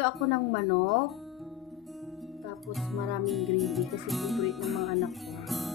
Magprito ako ng manok, tapos maraming gravy kasi favorite ng mga anak ko.